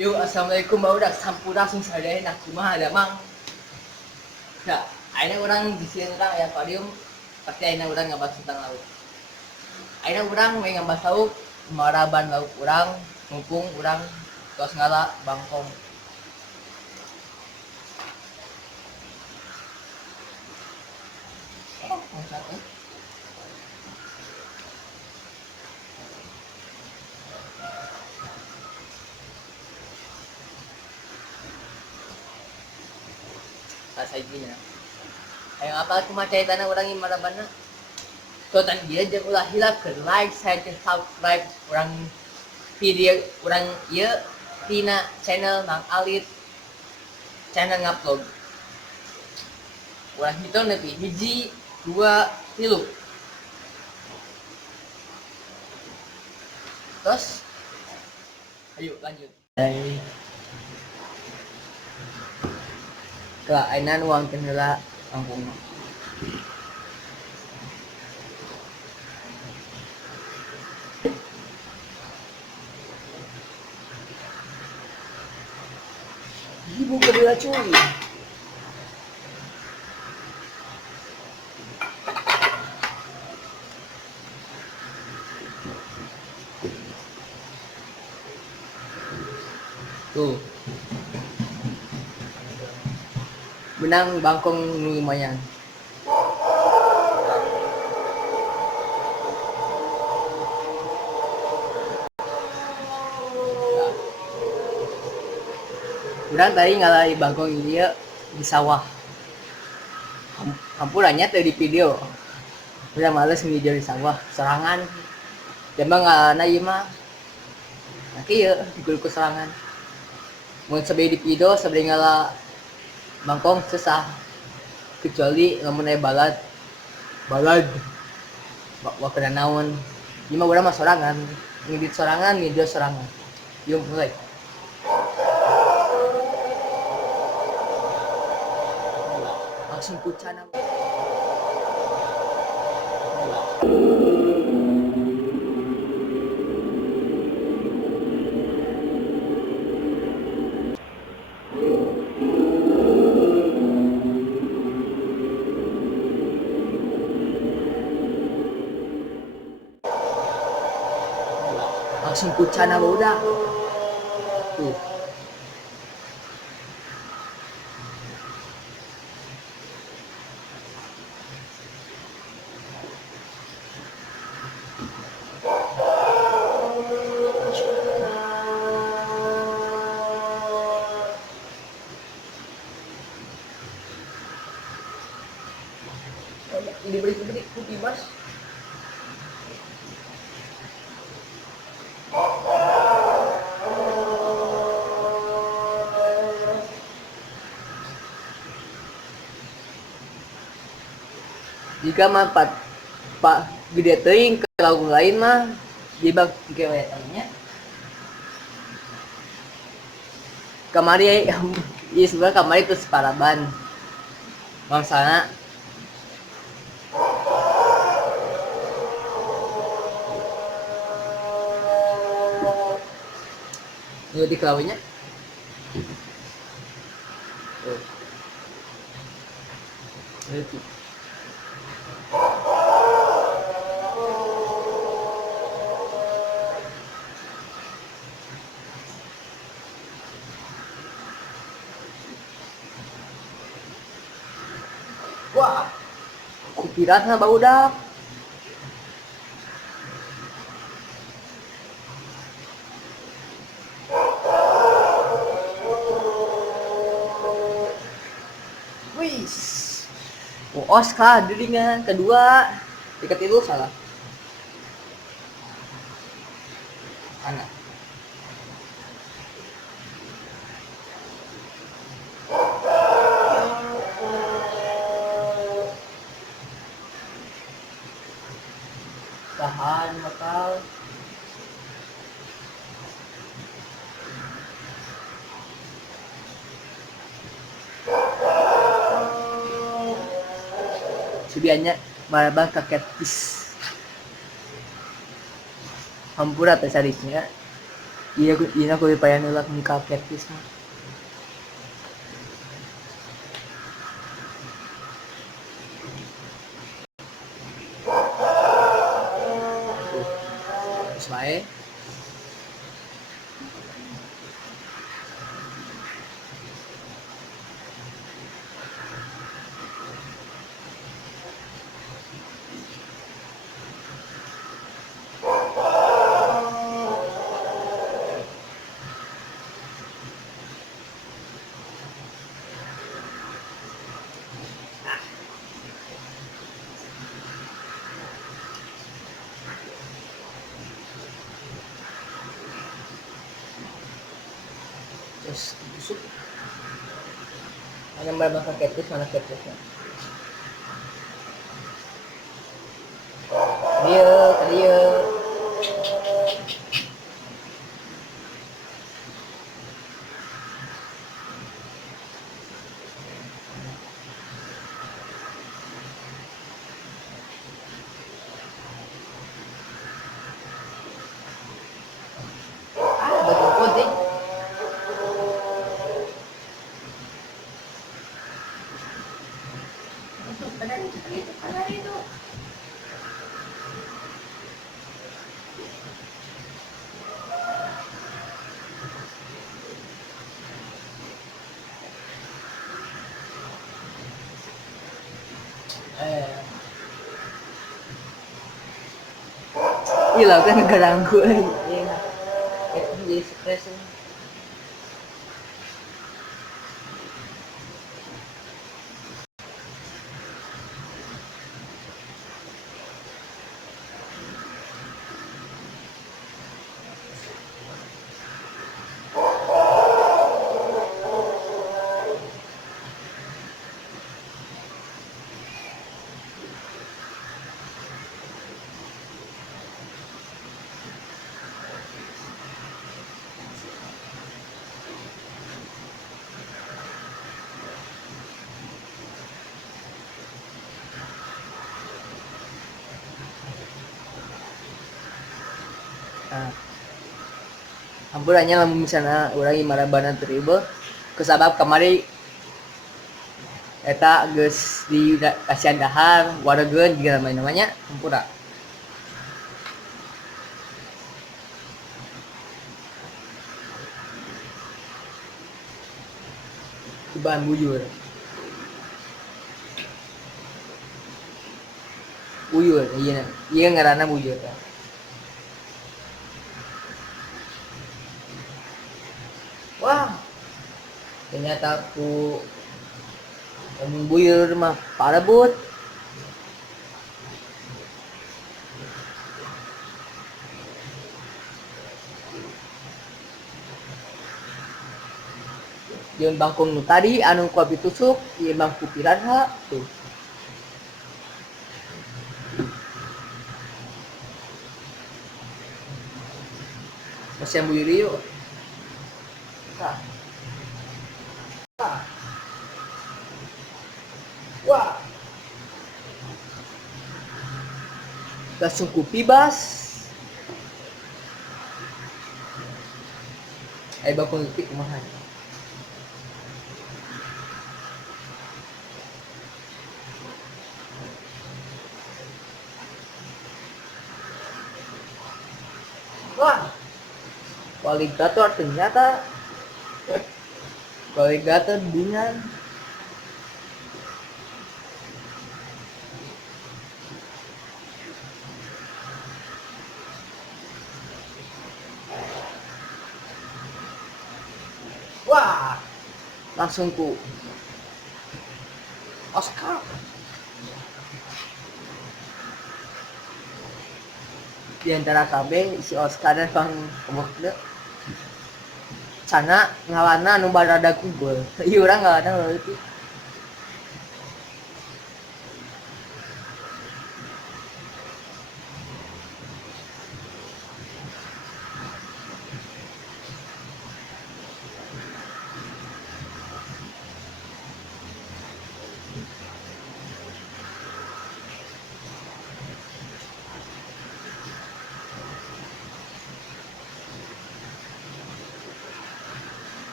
Yuk, assalamualaikum barudak sampurna sing sadaya nak kumaha damang. Ya, aina orang di sini orang ya aquarium pasti aina orang ngabas tentang laut. Aina orang main ngabas laut, maraban laut orang, mumpung orang tos ngala bangkong. Oh, satu. Sasajinya. Ayo apa aku macai tanah orang yang maraban na. So tan dia jeung ulah hilap ke like, share, dan subscribe orang video orang ieu tina channel Mang Alit channel ngupload. Urang hitung nepi hiji, dua, tilu. Terus ayo lanjut. Kelainan uang kendala kampung. Ibu kedua cuy. Tuh. Benang bangkong lumayan. Urang tadi ngalai bangkong ini di sawah. Hampurannya tuh di video. Udah males ngijau di sawah, serangan. Jambang ngalana ieu mah. Nanti ya digul ku serangan. Mun sabeu di video sabeu ngala bangkong susah. Kecuali lamun aya balad. Balad. Wa kena naon. Ieu mah urang mah sorangan. Ngedit sorangan, video sorangan. Yuk mulai. Langsung kucana. Langsung kucana udah. Tuh. Diberi kopi mas. Jika manfaat pak gede teuing ke lauk lain mah dibag gawe tanya. Kamari ieu sebenarnya kamari terus paraban. Mangsana Ini di kelawinnya. Itu. Wah, kupirat na baudak. Wis. Uos kah diringan kedua. Dekat itu salah. Anak. Tahan bakal. Sudianya marabang kakek pis. Hampura teh sarisnya. Iya, iya aku dipayan ulak di catfish mah. Terus bae. Terus tusuk. Mana makan catfish, mana catfishnya? Dia, dia. Ah, bagus putih. Ada itu. Eh, iya kan ganggu. Iya. Itu jadi stres. Nah, ampunannya lamun misalnya orang imara banan teriba kesabab kamari eta geus di kasihan dahar waregeun juga namanya ampura cobaan buyur buyur iya iya ngaranna buyur ya. Wah ternyata aku ngomong buyur mah parebut jeung bangkong nu tadi anu ku abi tusuk ieu bangku piranha tuh masih buyur ieu tah tah wah langsung ku pibas bangkong leutik kumaha wah Kualigator ternyata Kualigator dengan wah langsung ku Oscar di antara KB si Oscar dan Bang Kebokde sana ngawana anu barada kubel ieu urang ngawana leutik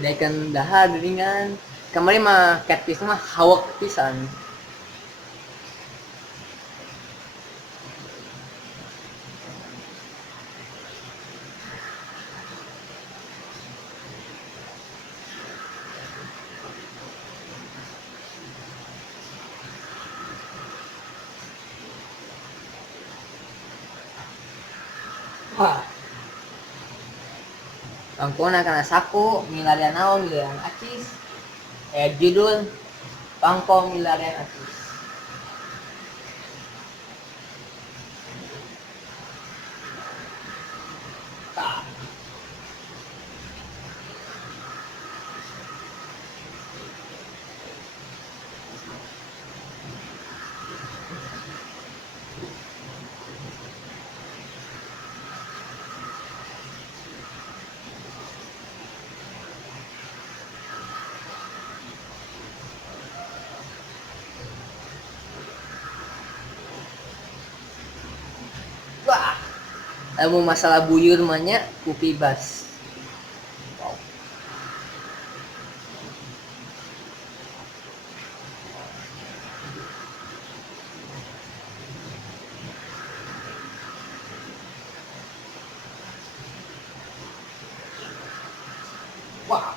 kedaikan dahar geuningan kemarin mah catfish mah hawak pisan. Wah, pangkona kana saku milarian naon milarian acis. Judul Pangkong milarian acis. Ah, wah, lamun masalah buyur mah nya Kupi Bas. Wow. Wah,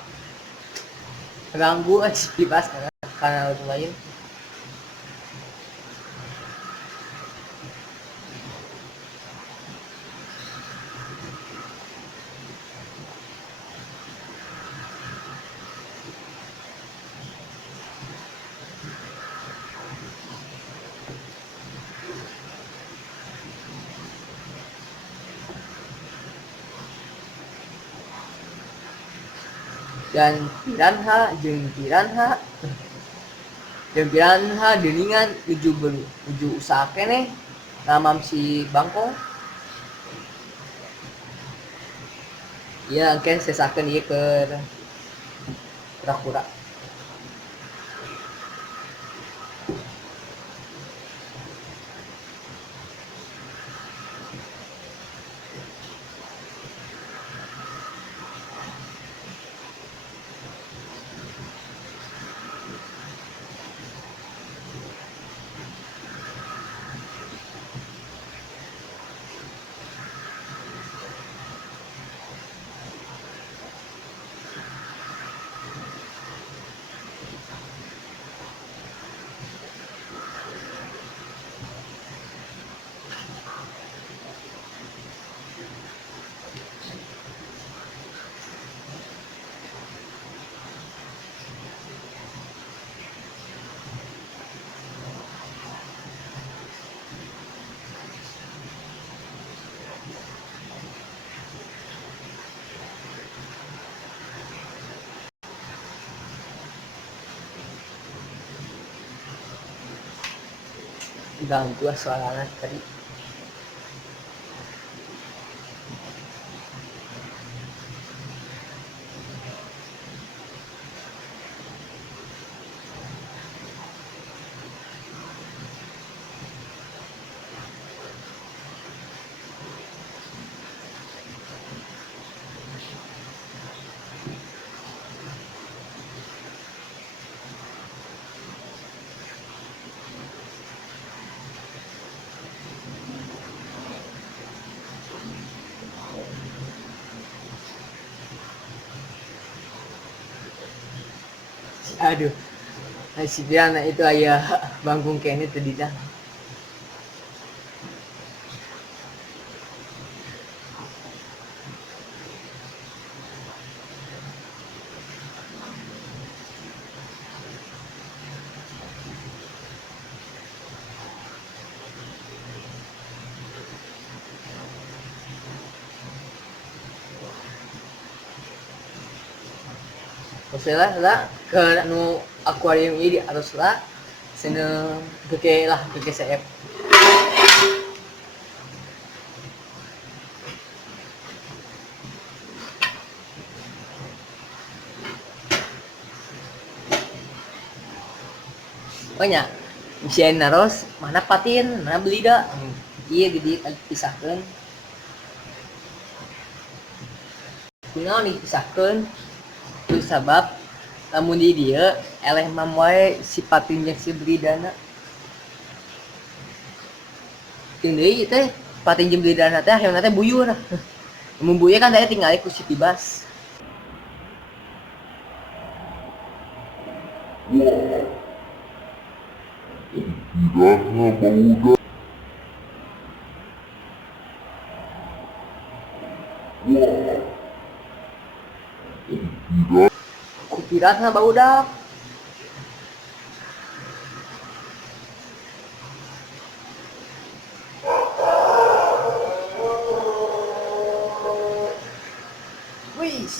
ganggu si Kupi Bas karena lain. Dan piranha deningan uju usaha keneh ngamam si Bangkong. Ya engke sesakeun ieu keur kura-kura. Ganggu soalnya tadi. Aduh, si Diana itu ayah bangkung kene tadi dah. Masalah lah ke nu akuarium ini harus lah seneng keke CF. Banyak bisa naros mana patin mana beli dah. Iya gede pisahkan. Kunaon dipisahkan terus sabab namun di dia eleh mamwae sifat injeksi beli dana tinggi teh patinjem beli dana teh akhirnya teh buyur mun buyur kan teh tinggal ku si tibas Tidaknya barudak. Tidak. kupiratna baudak wis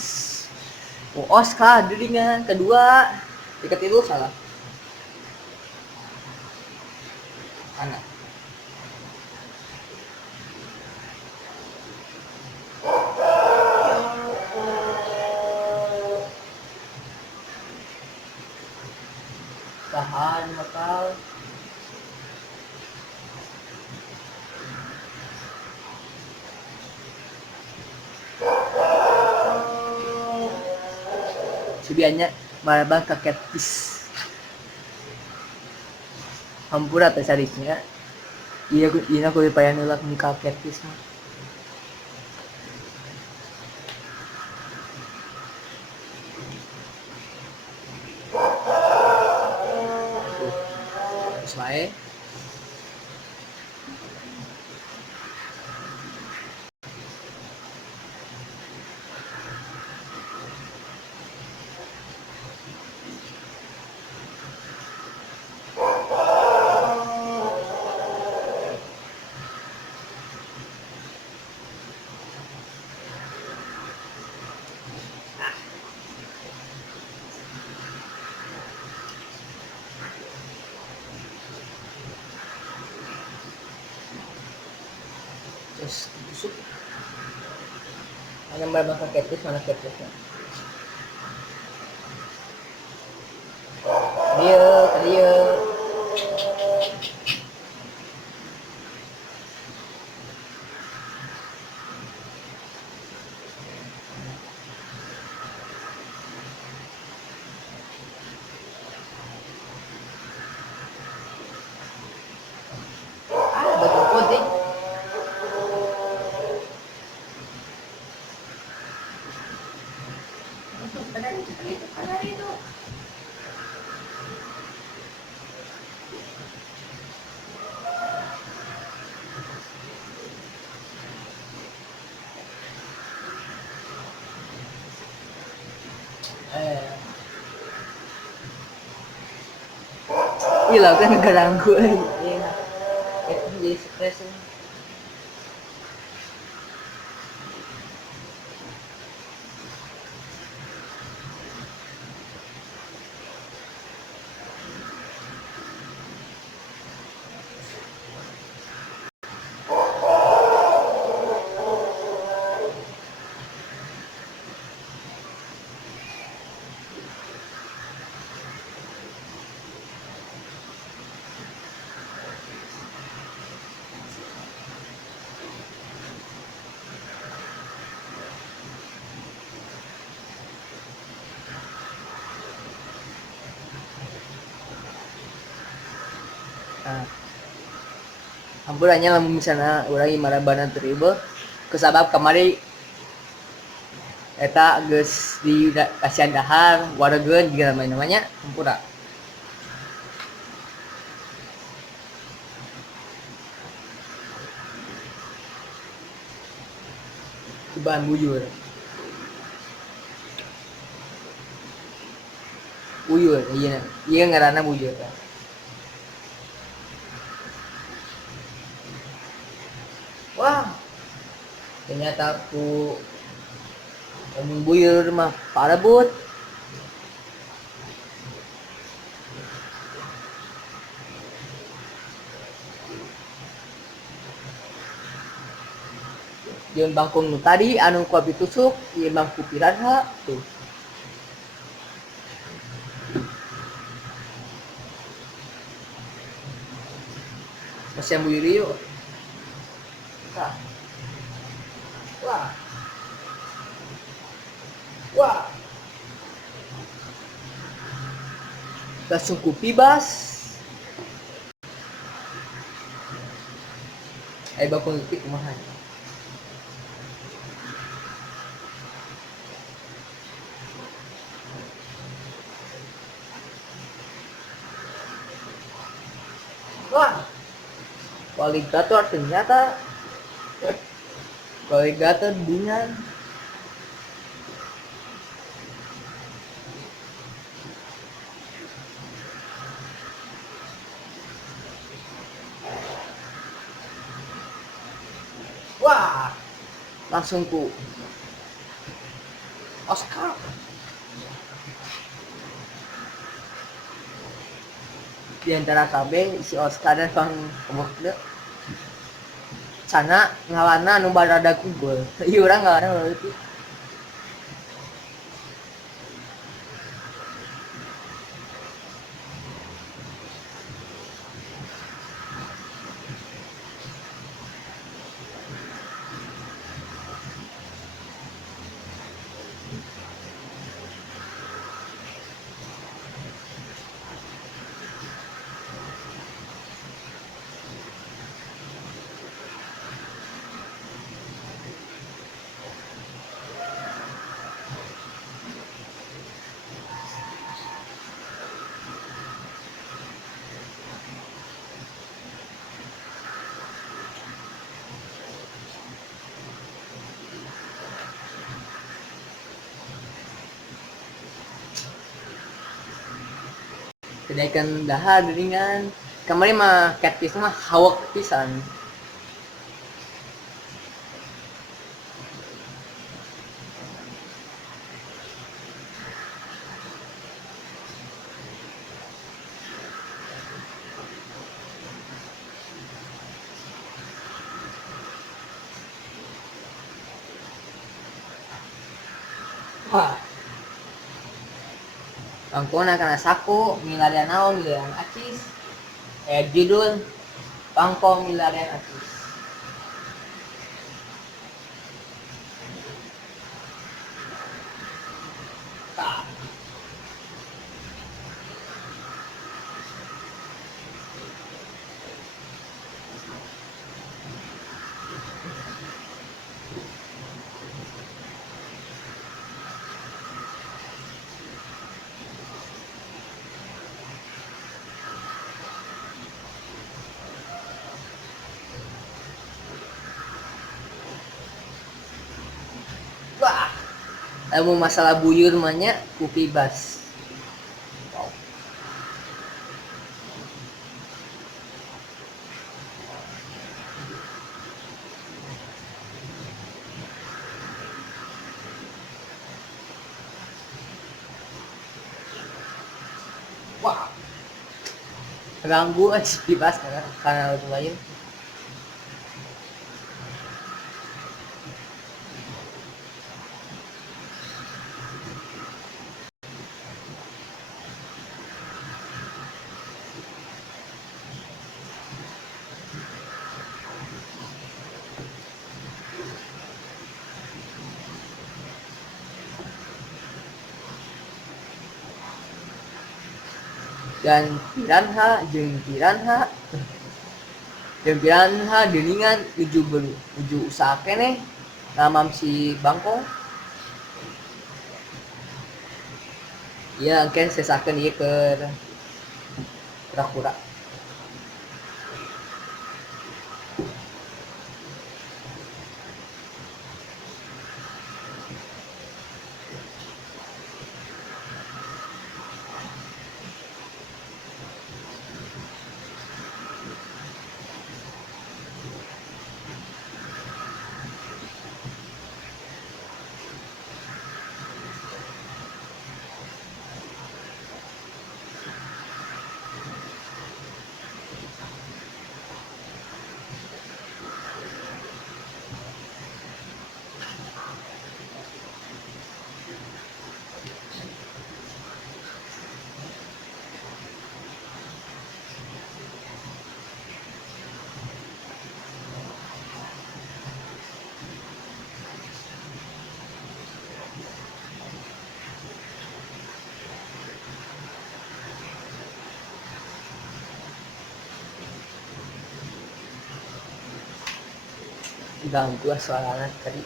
Oscar dirinya kedua tiket itu salah anak tahan bakal sebianya marabang kaketis hampura teh sariknya iya aku dipayan ulak ni kaketis mah terus bae terus tusuk mana marabang kaketis mana ketisnya dia baju putih iya kan ganggu iya itu jadi stres nah ampurannya lamun misalnya urang marabana teriba kesabab kamari eta geus di kasihan dahar waregeun juga namanya ampura bahan buyur iya ngaranna buyur wah ternyata aku ngomong buyur mah parebut jeung bangkung nu tadi anu ku abi tusuk ieu bangku piranha tuh masih buyur ieu wah wah wah langsung kupibas. Bakul letik kumaha. Wah, Validator ternyata Validator dengan wah, langsung ku Oscar. Di antara KB si Oscar dan Bang Kebokde sana ngawana anu barada Google. Ieu urang ngawana leutik. Kedaikan dahar dengan kemarin mah catfish mah hawak pisan. Wah, pangkona kana saku milarian naon milarian acis. Judul Pangkong milarian acis. Tah. Wah, lamun masalah buyur mah nya kupibas. Wow. Wah, ganggu si pibas karena lain. Dan piranha deningan uju usaha keneh ngamam si Bangkong. Ya engke sesakeun ieu keur kura-kura. ganggu soalan tadi.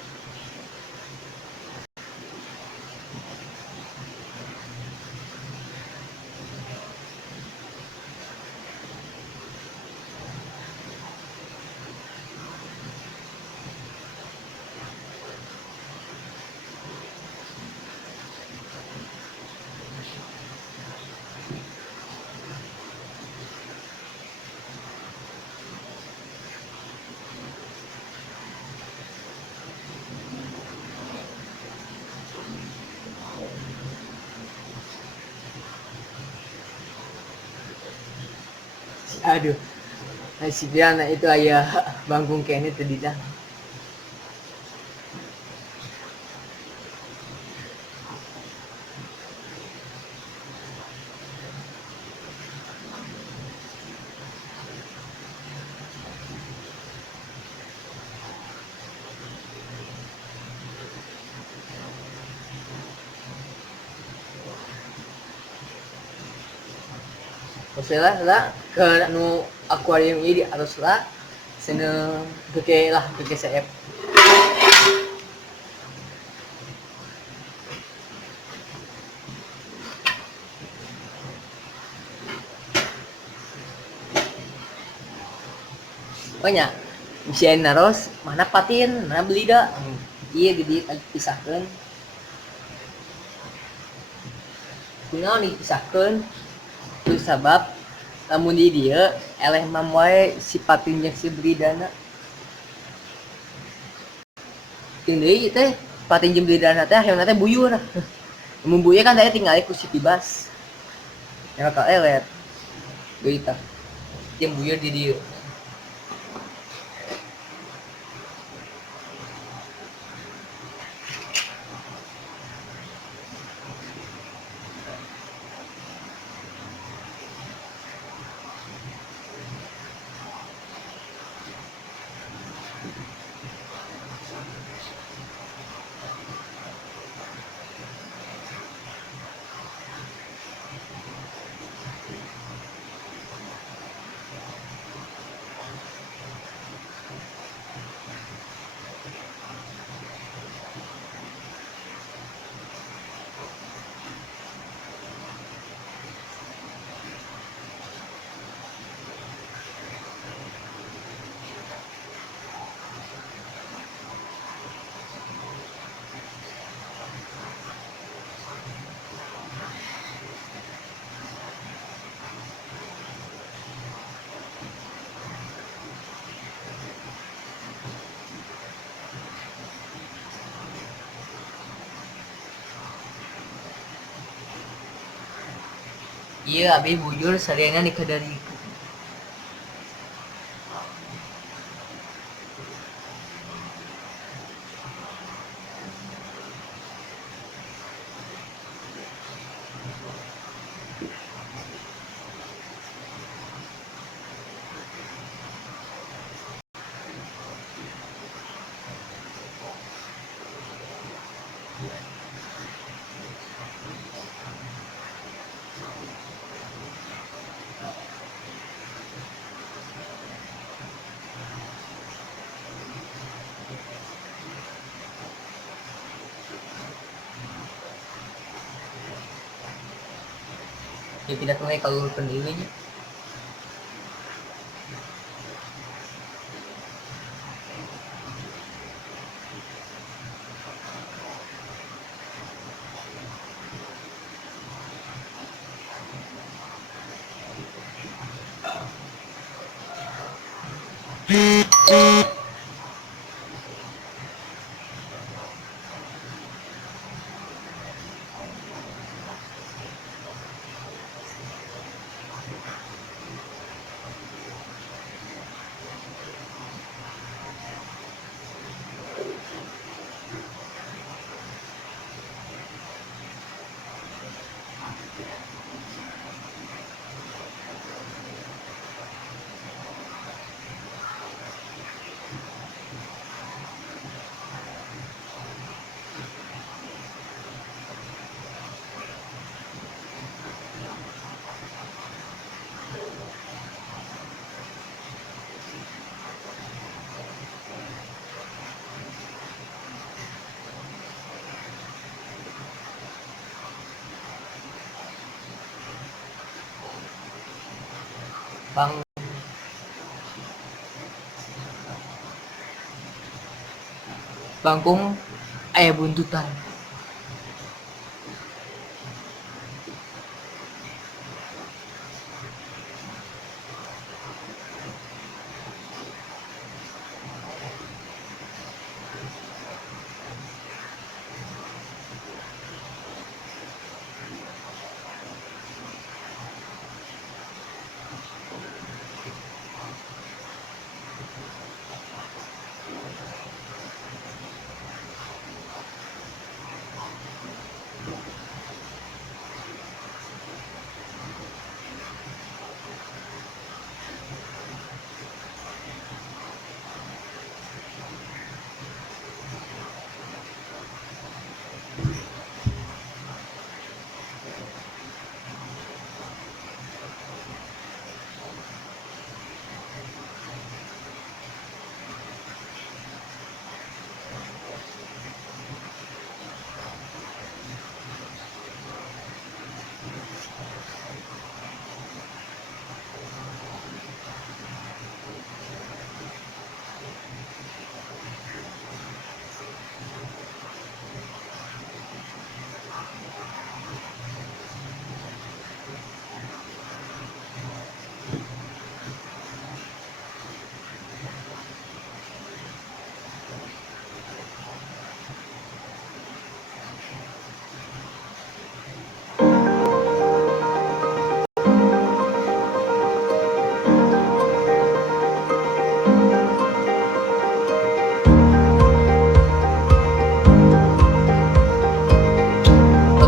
Aduh, si Diana itu ayah bangkung kene tadi dah. Masalah lah ke nu akuarium ini harus lah sana ke CF. Banyak bisa naros mana patin mana beli dah. Iya gede pisahkan. Kunaon dipisahkan terus sabab namun di dia eleh mamwae si patin yang si beli dana tinggi teh patin jeung beli dana teh akhirna teh buyur mun buyur kan teh tinggal ku si tibas yang ka elet deui tah jeung buyur di dieu. Iya abi buyur sarena nikah dari ya pindah tungai kalau pendirinya. bang bangkong ayah buntutan.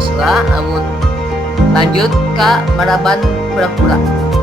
Terus lah, amun lanjut ke Maraban pura-pura.